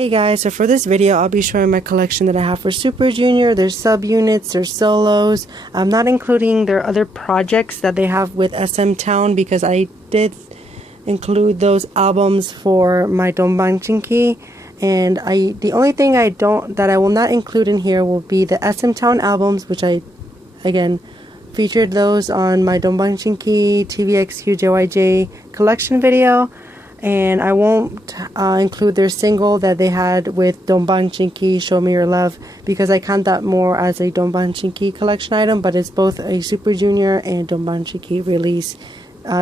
Hey guys, so for this video I'll be showing my collection that I have for Super Junior, their subunits, their solos. I'm not including their other projects that they have with SM Town because I did include those albums for my Dongbang and the only thing that I will not include in here will be the SM Town albums, which I again featured those on my Dongbang TVXQ JYJ collection video. And I won't include their single that they had with Dongbang Show Me Your Love, because I count that more as a Dongbang collection item, but it's both a Super Junior and Dongbang release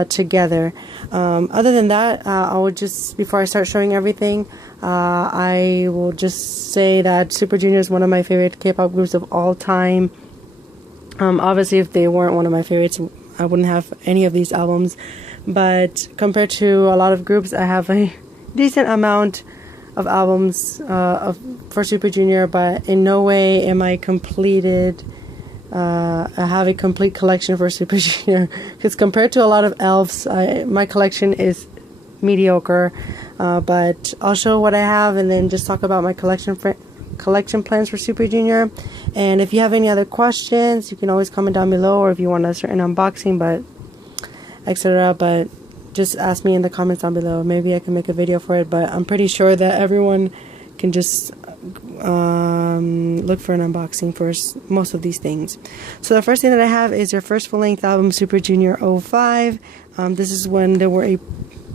together. Other than that, I will just, before I start showing everything, I will just say that Super Junior is one of my favorite K-pop groups of all time. Obviously, if they weren't one of my favorites, I wouldn't have any of these albums. But compared to a lot of groups, I have a decent amount of albums for Super Junior, but in no way am I completed. I have a complete collection for Super Junior, because compared to a lot of elves, my collection is mediocre. But I'll show what I have and then just talk about my collection plans for Super Junior. And if you have any other questions, you can always comment down below, or if you want a certain unboxing, but etc. But just ask me in the comments down below. Maybe I can make a video for it, but I'm pretty sure that everyone can just look for an unboxing for most of these things. So the first thing that I have is their first full-length album, Super Junior 05. This is when they were a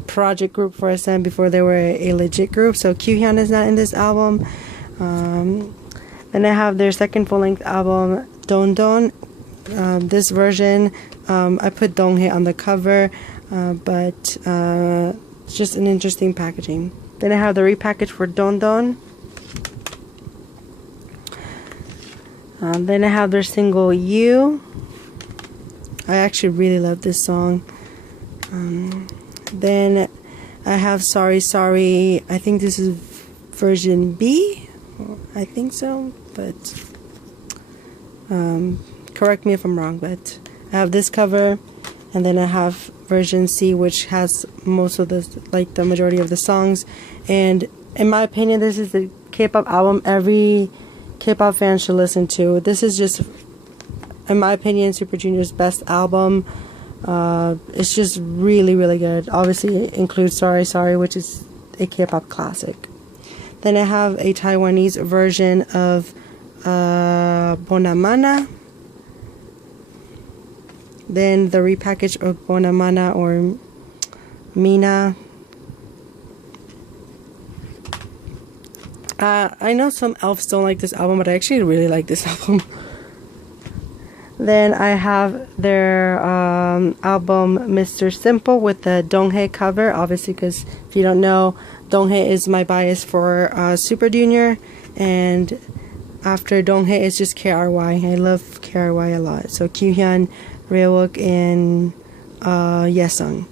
project group for SM before they were a legit group. So Kyuhyun is not in this album. Then I have their second full-length album, Don Don. This version, I put Donghae on the cover, but it's just an interesting packaging. Then I have the repackage for Don Don. Then I have their single You. I actually really love this song. Then I have Sorry Sorry. I think this is version B. I think so, but correct me if I'm wrong. But I have this cover, and then I have version C, which has most of the majority of the songs. And in my opinion, this is the K-pop album every K-pop fan should listen to. This is just, in my opinion, Super Junior's best album. It's just really, really good. Obviously, it includes Sorry Sorry, which is a K-pop classic. Then I have a Taiwanese version of Bonamana. Then the repackage of Bonamana, or Mina. I know some elves don't like this album, but I actually really like this album. Then I have their album Mr. Simple with the Donghae cover, obviously, because if you don't know, Donghae is my bias for Super Junior, and after Donghae it's just KRY. I love KRY a lot. So Kyuhyun, Ryewook, and Yesung.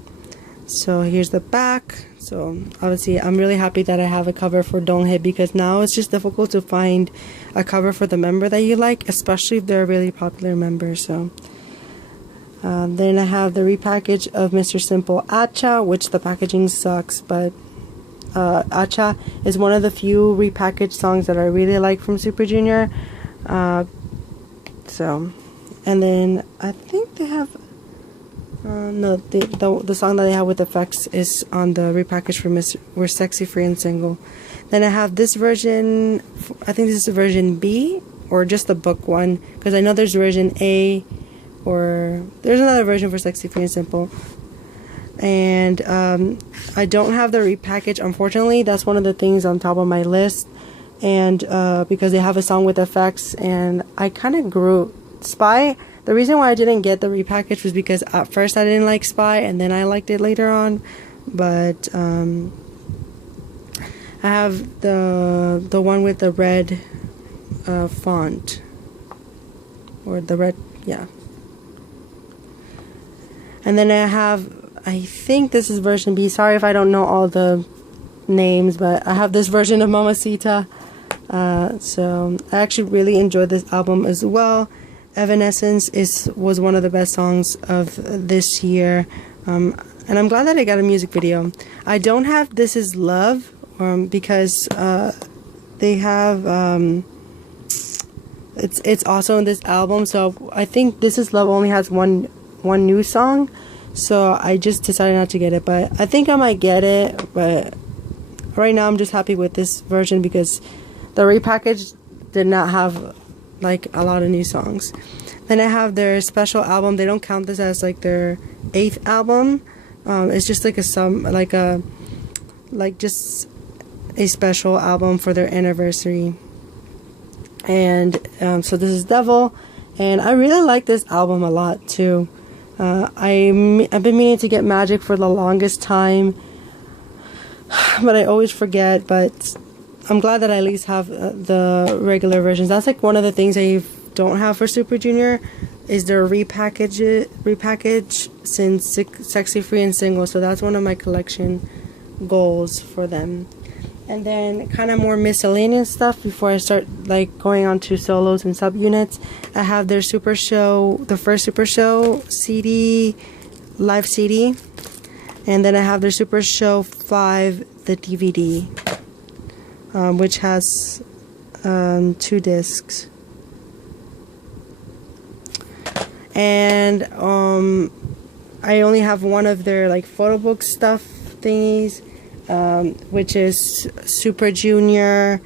So here's the back. So obviously I'm really happy that I have a cover for Donghae, because now it's just difficult to find a cover for the member that you like, especially if they're a really popular member. So then I have the repackage of Mr. Simple Acha, which the packaging sucks, but Acha is one of the few repackaged songs that I really like from Super Junior. And then I think they have no, the song that they have with effects is on the repackage for We're Sexy Free and Single. Then I have this version. I think this is version B, or just the book one, because I know there's version A, or there's another version for Sexy Free and Simple. And I don't have the repackage, unfortunately. That's one of the things on top of my list. And because they have a song with effects, and I kind of grew Spy. The reason why I didn't get the repackage was because at first I didn't like Spy, and then I liked it later on. But I have the one with the red font, or the red, yeah. And then I have, I think this is version B. Sorry if I don't know all the names, but I have this version of Mamacita. So I actually really enjoyed this album as well. Evanescence was one of the best songs of this year, and I'm glad that I got a music video. I don't have This Is Love, because they have it's also in this album. So I think This Is Love only has one new song, so I just decided not to get it, but I think I might get it. But right now I'm just happy with this version because the repackaged did not have like a lot of new songs. Then I have their special album. They don't count this as like their 8th album. It's just like just a special album for their anniversary. And so this is Devil, and I really like this album a lot too. I've been meaning to get Magic for the longest time, but I always forget. But I'm glad that I at least have the regular versions. That's like one of the things I don't have for Super Junior is their repackage since Sexy Free and Single. So that's one of my collection goals for them. And then kind of more miscellaneous stuff before I start like going on to solos and subunits. I have their Super Show, the first Super Show CD, live CD. And then I have their Super Show 5, the DVD, which has 2 discs. And I only have one of their like photo book stuff thingies, which is Super Junior,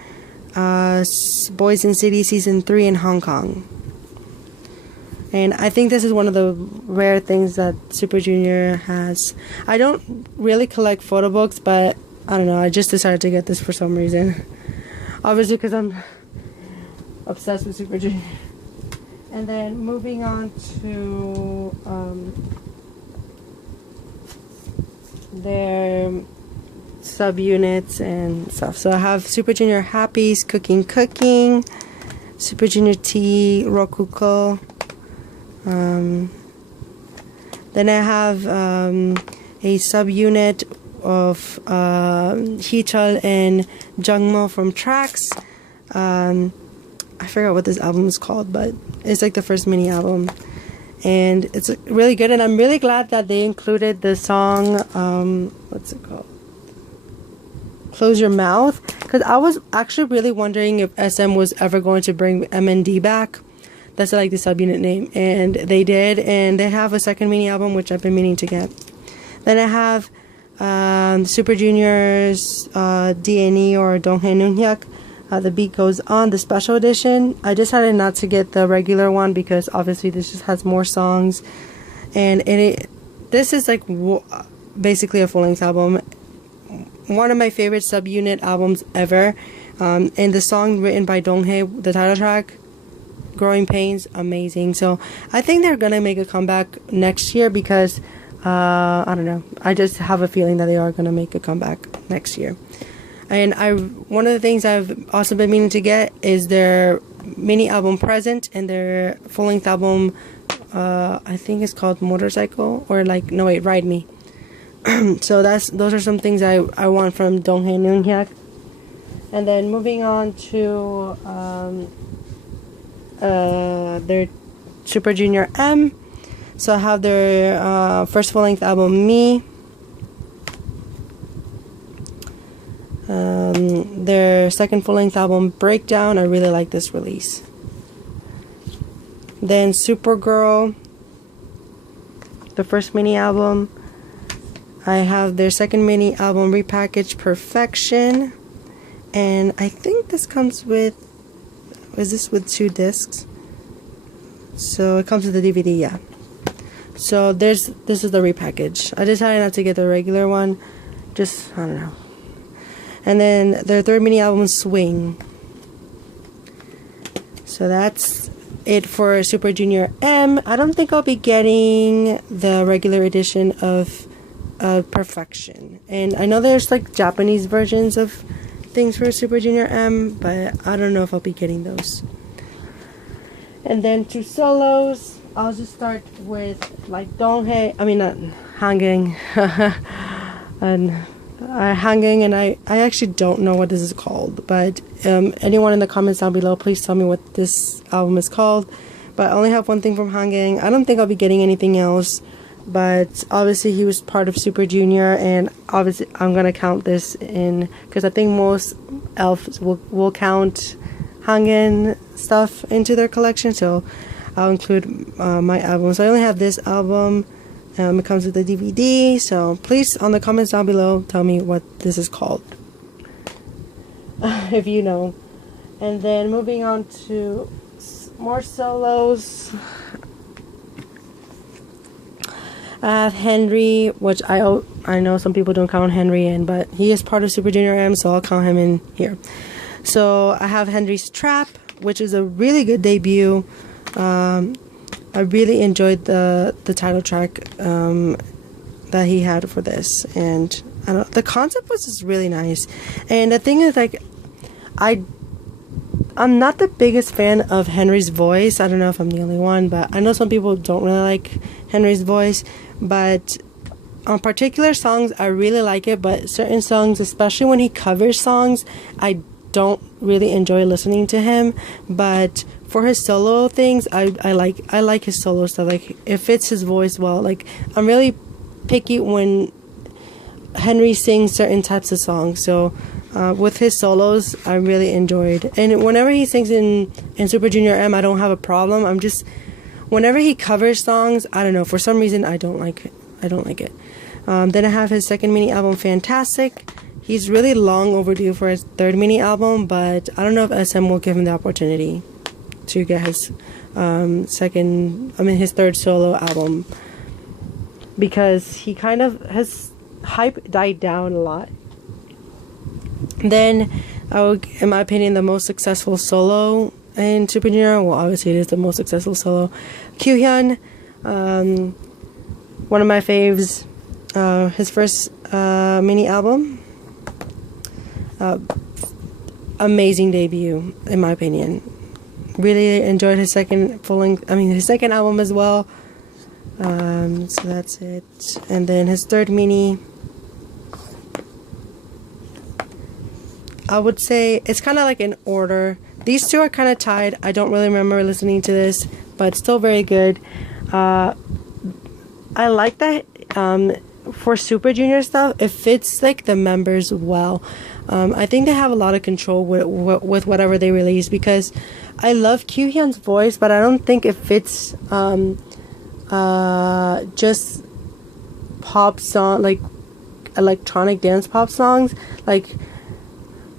Boys in City Season 3 in Hong Kong. And I think this is one of the rare things that Super Junior has. I don't really collect photo books, but I don't know, I just decided to get this for some reason. Obviously because I'm obsessed with Super Junior. And then moving on to their subunits and stuff. So I have Super Junior Happy's Cooking, Super Junior T Rokuko. Then I have a subunit of Hichul and Jungmo from Tracks. I forgot what this album is called, but it's like the first mini album, and it's really good. And I'm really glad that they included the song, what's it called? Close Your Mouth, because I was actually really wondering if SM was ever going to bring MND back. That's like the subunit name, and they did, and they have a second mini album which I've been meaning to get. Then I have Super Junior's DNE or Donghae Nunhyak. The Beat Goes On, the special edition. I decided not to get the regular one because obviously this just has more songs, and this is like basically a full-length album. One of my favorite subunit albums ever. And the song written by Donghae, the title track, Growing Pains, amazing. So I think they're gonna make a comeback next year because I don't know, I just have a feeling that they are gonna make a comeback next year. And one of the things I've also been meaning to get is their mini album Present and their full-length album, I think it's called Motorcycle, or like, no wait, Ride Me. So those are some things I want from Donghae Nunhyak. And then moving on to their Super Junior M. So I have their first full-length album, Me. Their second full-length album, Breakdown. I really like this release. Then Supergirl, the first mini album. I have their second mini album, Repackaged Perfection. And I think this comes with, is this with 2 discs? So it comes with the DVD, yeah. So this is the repackage. I decided not to get the regular one. Just, I don't know. And then their third mini album, Swing. So that's it for Super Junior M. I don't think I'll be getting the regular edition of Perfection. And I know there's like Japanese versions of things for Super Junior M, but I don't know if I'll be getting those. And then 2 solos. I'll just start with like Donghae. I mean, not Hanging. And Hanging, and I actually don't know what this is called, but anyone in the comments down below, please tell me what this album is called. But I only have one thing from Hanging. I don't think I'll be getting anything else. but obviously he was part of Super Junior, and obviously I'm gonna count this in because I think most elves will count Hangin stuff into their collection, so I'll include my album. So I only have this album. It comes with a DVD, so please on the comments down below tell me what this is called if you know. And then moving on to more solos, I have Henry, which I know some people don't count Henry in, but he is part of Super Junior M, so I'll count him in here. So I have Henry's Trap, which is a really good debut. I really enjoyed the title track that he had for this, and I don't know, the concept was just really nice. And the thing is, like, I'm not the biggest fan of Henry's voice. I don't know if I'm the only one, but I know some people don't really like Henry's voice. But on particular songs, I really like it. But certain songs, especially when he covers songs, I don't really enjoy listening to him. But for his solo things, I like his solo stuff. Like, it fits his voice well. Like, I'm really picky when Henry sings certain types of songs. So with his solos, I really enjoyed. And whenever he sings in Super Junior M, I don't have a problem. Whenever he covers songs, I don't know, for some reason I don't like it. Then I have his second mini album, Fantastic. He's really long overdue for his third mini album, but I don't know if SM will give him the opportunity to get his his third solo album, because he kind of, his hype died down a lot. Then, in my opinion, the most successful solo in Super Junior, well, obviously it is the most successful solo, Kyuhyun, one of my faves, his first mini album, amazing debut, in my opinion. Really enjoyed his second his second album as well. So that's it. And then his third mini, I would say it's kind of like in order. These two are kind of tied. I don't really remember listening to this, but still very good. I like that for Super Junior stuff, it fits like the members well. I think they have a lot of control with whatever they release, because I love Kyuhyun's voice, but I don't think it fits just pop song, like electronic dance pop songs. Like,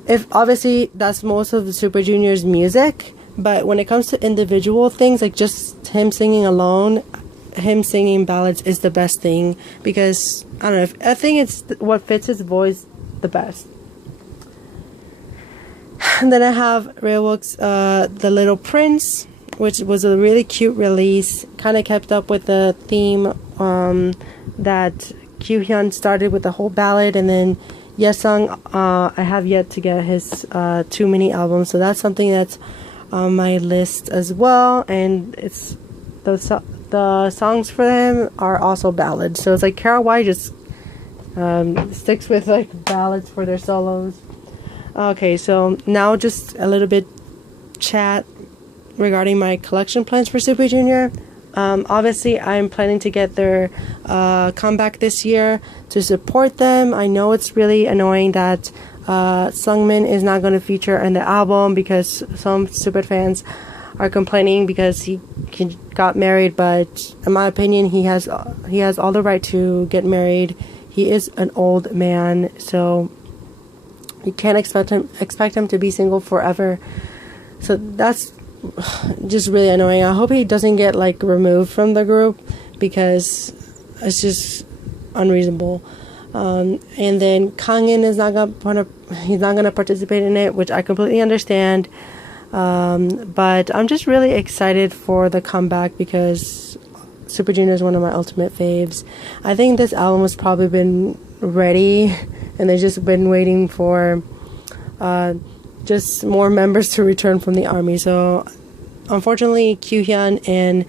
if obviously that's most of the Super Junior's music, but when it comes to individual things, like just him singing alone, him singing ballads is the best thing, because I don't know, I think it's what fits his voice the best. And then I have Railwork's The Little Prince, which was a really cute release, kind of kept up with the theme that Kyuhyun started with the whole ballad, and then Yesung, I have yet to get his 2 mini albums, so that's something that's on my list as well. And it's the songs for them are also ballads, so it's like Carol White just sticks with like ballads for their solos. Okay, so now just a little bit chat regarding my collection plans for Super Junior. Obviously, I'm planning to get their comeback this year to support them. I know it's really annoying that Sungmin is not going to feature in the album, because some Super fans are complaining because he got married. But in my opinion, he has all the right to get married. He is an old man, so you can't expect him to be single forever. So that's just really annoying. I hope he doesn't get like removed from the group, because it's just unreasonable. And then Kangin is not gonna participate in it, which I completely understand. But I'm just really excited for the comeback, because Super Junior is one of my ultimate faves. I think this album has probably been ready, and they've just been waiting for just more members to return from the army. So unfortunately, Kyuhyun and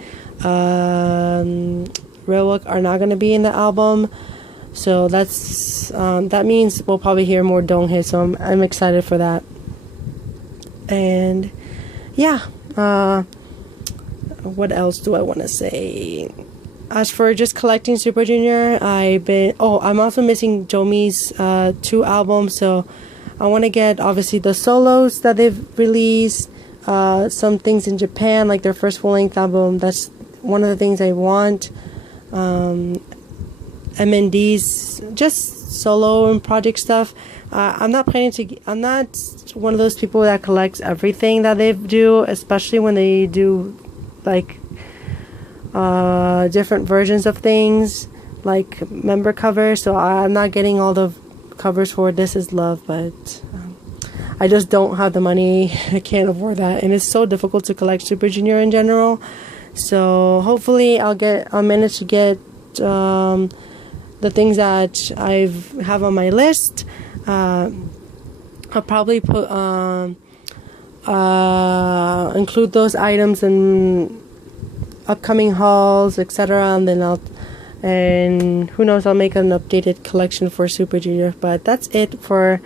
Railwork are not going to be in the album. So that means we'll probably hear more Donghae. So I'm excited for that. And yeah, what else do I want to say? as for just collecting Super Junior, I'm also missing Jomi's 2 albums, so I want to get obviously the solos that they've released, some things in Japan, like their first full-length album. That's one of the things I want. MND's just solo and project stuff. I'm not one of those people that collects everything that they do, especially when they do like different versions of things, like member covers. So I'm not getting all the covers for This Is Love, but I just don't have the money. I can't afford that, and it's so difficult to collect Super Junior in general. So hopefully I'll manage to get the things that I have on my list. I'll probably put include those items in upcoming hauls, etc. And then who knows, I'll make an updated collection for Super Junior. But that's it for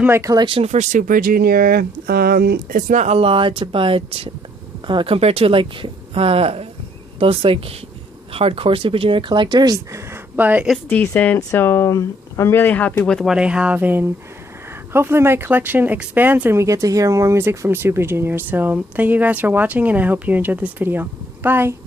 my collection for Super Junior. It's not a lot, but compared to like those like hardcore Super Junior collectors, but it's decent. So I'm really happy with what I have, and hopefully my collection expands and we get to hear more music from Super Junior. So thank you guys for watching, and I hope you enjoyed this video. Bye!